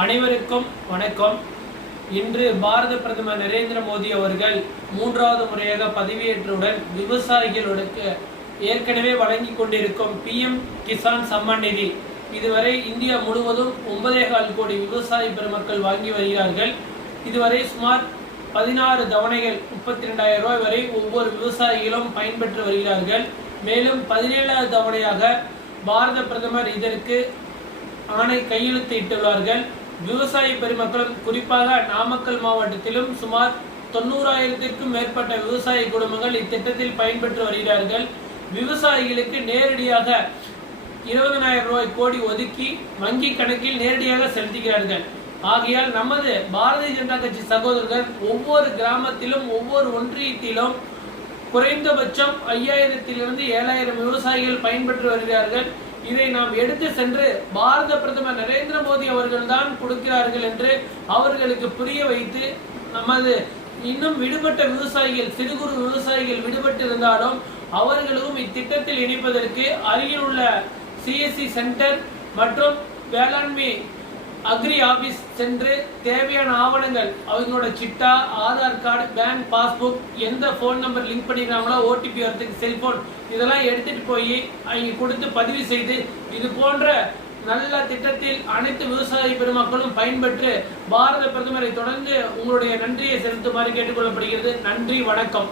அனைவருக்கும் வணக்கம். இன்று பாரத பிரதமர் நரேந்திர மோடி அவர்கள் மூன்றாவது முறையாக பதவியேற்றவுடன் விவசாயிகளுக்கு ஏற்கனவே வழங்கி கொண்டிருக்கும் PM கிசான் சம்மான் நிதி இதுவரை இந்தியா முழுவதும் 9.25 கோடி விவசாய பெருமக்கள் வாங்கி வருகிறார்கள். இதுவரை சுமார் 16 தவணைகள் 32,000 ரூபாய் வரை ஒவ்வொரு விவசாயிகளும் பயன்பெற்று வருகிறார்கள். மேலும் 17வது தவணையாக பாரத பிரதமர் இதற்கு ஆணை கையெழுத்திட்டுள்ளார்கள். விவசாய பெருமக்களும் குறிப்பாக நாமக்கல் மாவட்டத்திலும் சுமார் 90,000க்கும் மேற்பட்ட விவசாய குடும்பங்கள் இத்திட்டத்தில் பயன்பெற்று வருகிறார்கள். விவசாயிகளுக்கு நேரடியாக 20,000 ரூபாய் கோடி ஒதுக்கி வங்கி கணக்கில் நேரடியாக செலுத்துகிறார்கள். ஆகையால் நமது பாரதிய ஜனதா கட்சி சகோதரர்கள் ஒவ்வொரு கிராமத்திலும் ஒவ்வொரு ஒன்றியத்திலும் குறைந்தபட்சம் 5,000 7,000 விவசாயிகள் பயன்பெற்று வருகிறார்கள். இதை நாம் எடுத்து சென்று பாரத பிரதமர் நரேந்திர மோடி அவர்கள் தான் கொடுக்கிறார்கள் என்று அவர்களுக்கு புரிய வைத்து நமது இன்னும் விடுபட்ட விவசாயிகள் சிறு குறு விவசாயிகள் விடுபட்டு இருந்தாலும் அவர்களும் இத்திட்டத்தில் இணைப்பதற்கு அருகில் உள்ள CSC சென்டர் மற்றும் வேளாண்மை அக்ரி ஆபீஸ் சென்று தேவையான ஆவணங்கள் அவங்களோட சிட்டா, ஆதார் கார்டு, பேங்க் பாஸ்புக், எந்த போன் நம்பர் லிங்க் பண்ணிக்கிறாங்களோ, OTP வரதுக்கு செல்போன், இதெல்லாம் எடுத்துட்டு போய் அவங்க கொடுத்து பதிவு செய்து இது போன்ற நல்ல திட்டத்தில் அனைத்து விவசாய பெருமக்களும் பயன்பெற்று பாரத பிரதமரை தொடர்ந்து உங்களுடைய நன்றியை செலுத்துமாறு கேட்டுக்கொள்ளப்படுகிறது. நன்றி, வணக்கம்.